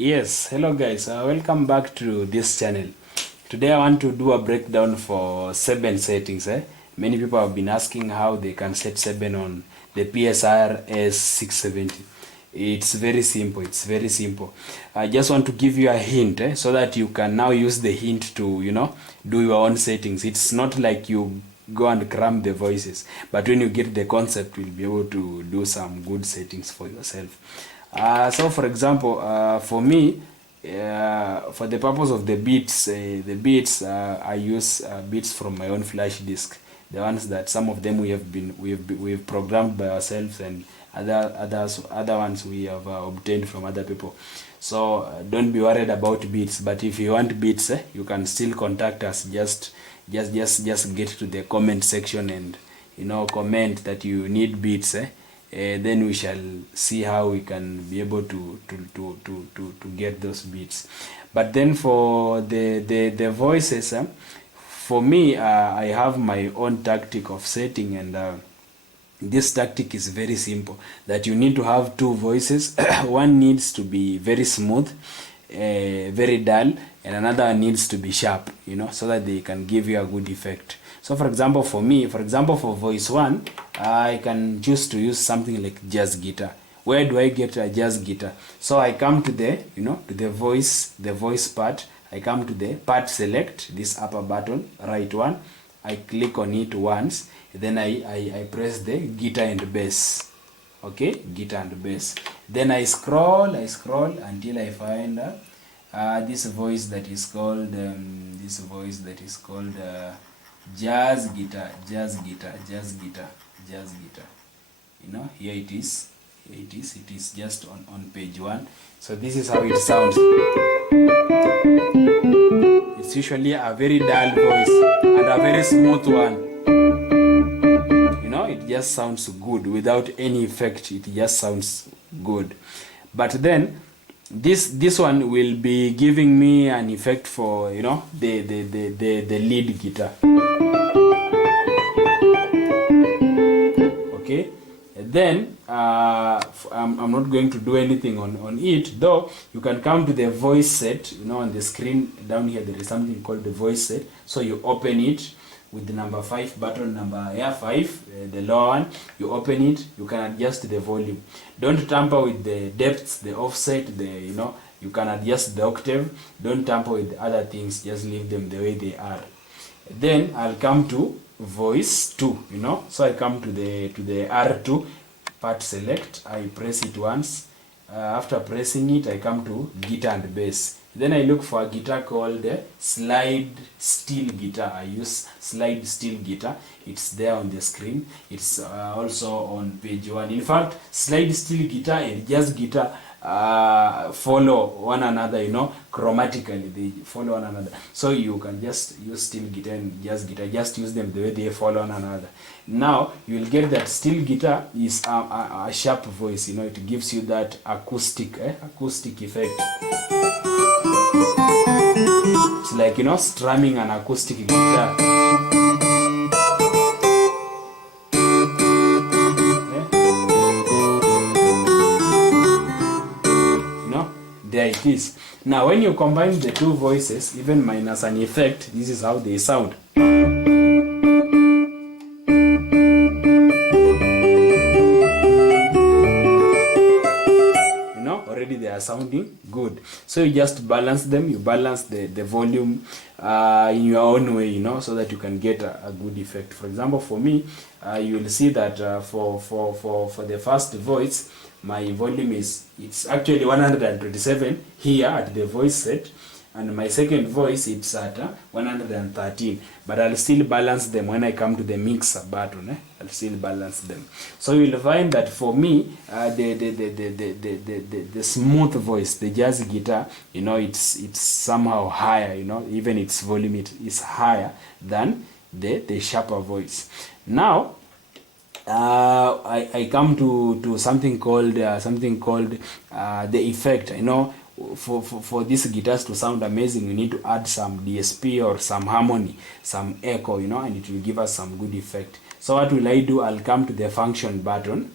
Yes, hello guys, welcome back to this channel. Today I want to do a breakdown for Seben settings. Many people have been asking how they can set Seben on the PSR S670. It's very simple. It's very simple. I just want to give you a hint so that you can now use the hint to, do your own settings. It's not like you go and cram the voices, but when you get the concept, you'll be able to do some good settings for yourself. So for example, for me, for the purpose of the beats, I use beats from my own flash disk, the ones that some of them we've programmed by ourselves, and other ones we have obtained from other people. So don't be worried about beats, but if you want beats, you can still contact us. Just get to the comment section and comment that you need beats. Then we shall see how we can be able to get those beats. But then for the voices, for me, I have my own tactic of setting, and this tactic is very simple, that you need to have two voices. One needs to be very smooth, very dull, and another needs to be sharp, so that they can give you a good effect. So for example, for voice 1, I can choose to use something like jazz guitar. Where do I get a jazz guitar? So I come to the, to the voice part. I come to the part select, this upper button, right one. I click on it once. Then I press the guitar and bass. Okay, guitar and bass. Then I scroll until I find this voice that is called jazz guitar. Here it is. It is just on page 1. So this is how it sounds. It's usually a very dull voice and a very smooth one. It just sounds good without any effect. It just sounds good. But then this one will be giving me an effect for the lead guitar. Okay, then I'm not going to do anything on it, though. You can come to the voice set. On the screen down here there is something called the voice set. So you open it with the number 5 button, number 5, the lower one. You open it, you can adjust the volume. Don't tamper with the depths, the offset, you can adjust the octave. Don't tamper with the other things, just leave them the way they are. Then I'll come to voice 2, so I come to the R2 part select. I press it once. After pressing it, I come to guitar and bass. Then I look for a guitar called slide steel guitar. I use slide steel guitar. It's there on the screen. It's also on page 1. In fact, slide steel guitar and jazz guitar follow one another, chromatically. They follow one another. So you can just use steel guitar and jazz guitar. Just use them the way they follow one another. Now you will get that steel guitar is a sharp voice. It gives you that acoustic effect. It's like strumming an acoustic guitar. there it is. Now when you combine the two voices, even minus an effect, this is how they sound. Already they are sounding good. So you just balance them, you balance the volume in your own way, so that you can get a good effect. For example, for me, you will see that for the first voice, my volume it's actually 127 here at the voice set, and my second voice it's at 113, but I'll still balance them when I come to the mixer button. I'll still balance them. So you'll find that for me, the smooth voice, the jazz guitar, it's somehow higher. Even its volume is higher than the sharper voice. Now I come to something called the effect. For these guitars to sound amazing, we need to add some DSP or some harmony, some echo, and it will give us some good effect. So what will I do? I'll come to the function button,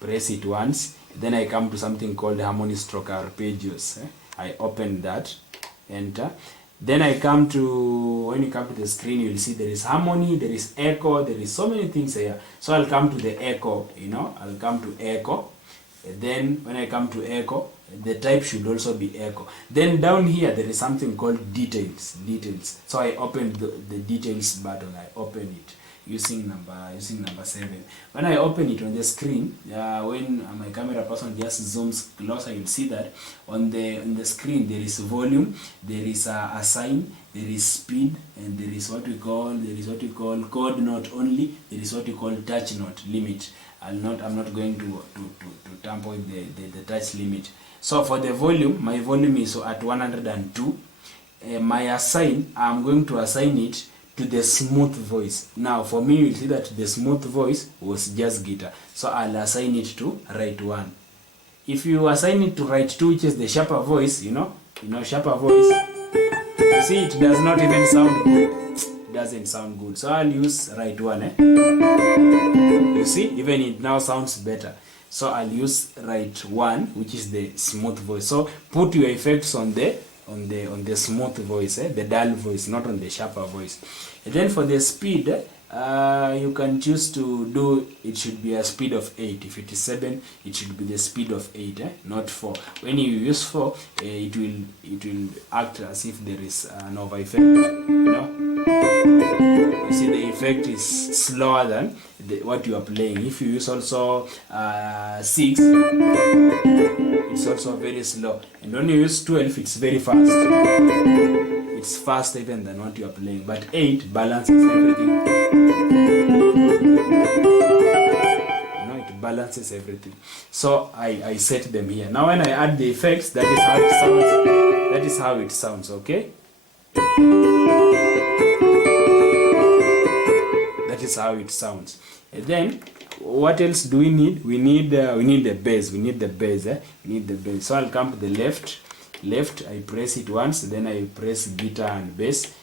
press it once, then I come to something called harmony stroke arpeggios. I open that, enter. Then I come to, when you come to the screen, you'll see there is harmony, there is echo, there is so many things here. So I'll come to the echo, I'll come to echo. Then when I come to echo, the type should also be echo. Then down here there is something called details. So I open the details button. I open it using number 7. When I open it on the screen, when my camera person just zooms closer, you'll see that on the screen there is volume, there is a sign, there is speed, and there is what we call chord note only, there is what we call touch note limit. I'm not going to tamper with the touch limit. So for the volume, my volume is at 102. My assign, I'm going to assign it to the smooth voice. Now for me, you'll see that the smooth voice was just guitar. So I'll assign it to right 1. If you assign it to right 2, which is the sharper voice, sharper voice, you see it does not even sound good. It doesn't sound good. So I'll use right 1. You see, even it now sounds better. So I'll use right 1, which is the smooth voice. So put your effects on the smooth voice, the dull voice, not on the sharper voice. And then for the speed, you can choose to do, it should be a speed of 8. If it is 7, it should be the speed of 8, not 4. When you use 4, it will act as if there is an over effect. You see the effect is slower than what you are playing. If you use also 6, it's also very slow. And when you use 12, it's very fast. It's faster even than what you are playing. But 8 balances everything. It balances everything. So I set them here. Now when I add the effects, that is how it sounds. That is how it sounds, okay? That is how it sounds. And then what else do we need? We need the bass. We need the bass. We need the bass. So I'll come to the left. I press it once. Then I press guitar and bass.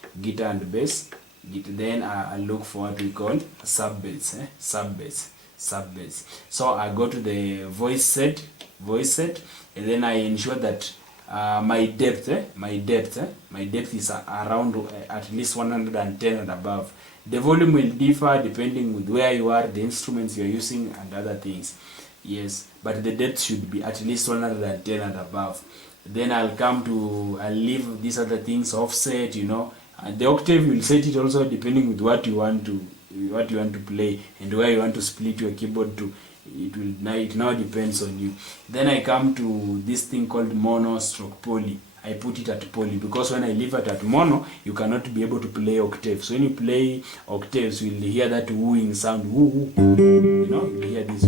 Then I look for what we call sub bass. Sub bass. So I go to the voice set, and then I ensure that my depth is around at least 110 and above. The volume will differ depending with where you are, the instruments you are using, and other things. Yes, but the depth should be at least 110 and above. Then I'll leave these other things offset, and the octave will set it also depending with what you want to play and where you want to split your keyboard to. It now depends on you. Then I come to this thing called mono stroke poly. I put it at poly because when I leave it at mono, you cannot be able to play octaves. So when you play octaves, you'll hear that wooing sound. Woo, woo. You'll hear this.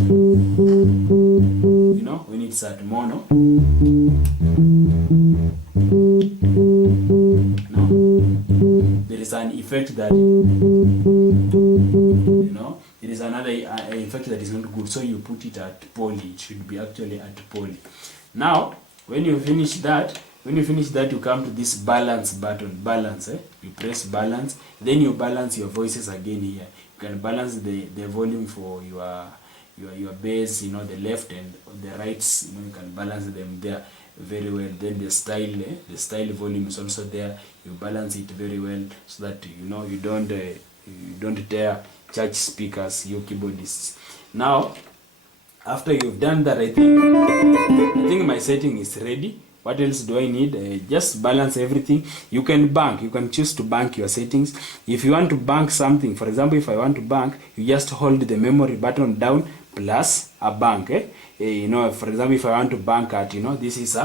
When it's at mono. There is an effect that, there is another effect that is not good. So you put it at poly. It should be actually at poly. Now, when you finish that, you come to this balance button. You press balance. Then you balance your voices again here. You can balance the volume for your bass, the left and the rights. You can balance them there. very well. Then the style volume is also there. You balance it very well so that you don't tear church speakers, your keyboardists. Now after you've done that, I think my setting is ready. What else do I need? Just balance everything. You can choose to bank your settings. If you want to bank something, for example, if I want to bank, you just hold the memory button down plus a bank. For example, if I want to bank at, this is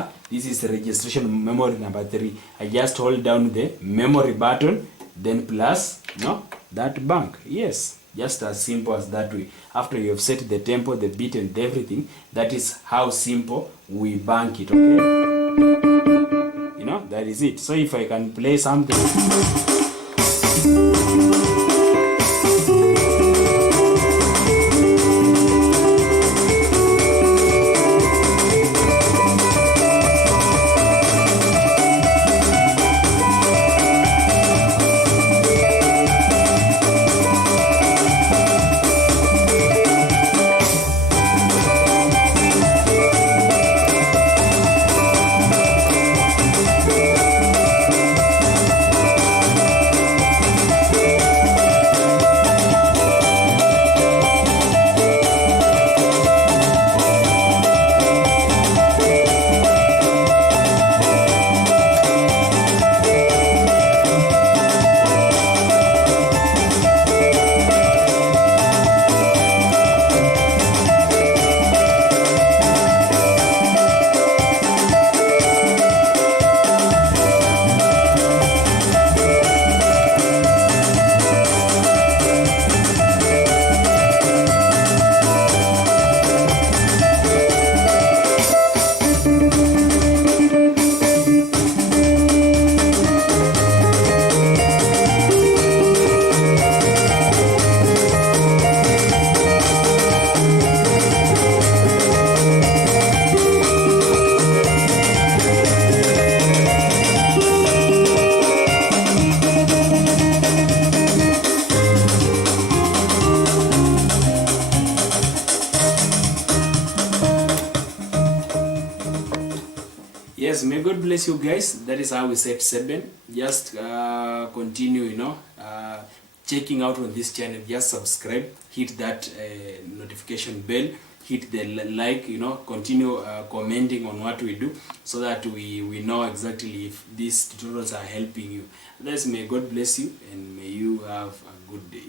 registration memory number 3. I just hold down the memory button, then plus, that bank. Yes, just as simple as that way. After you have set the tempo, the beat, and everything, that is how simple we bank it. Okay, that is it. So if I can play something. Yes, may God bless you guys. That is how we set Seben. Just continue, checking out on this channel. Just subscribe, hit that notification bell, hit the like, continue commenting on what we do so that we know exactly if these tutorials are helping you. Otherwise, may God bless you and may you have a good day.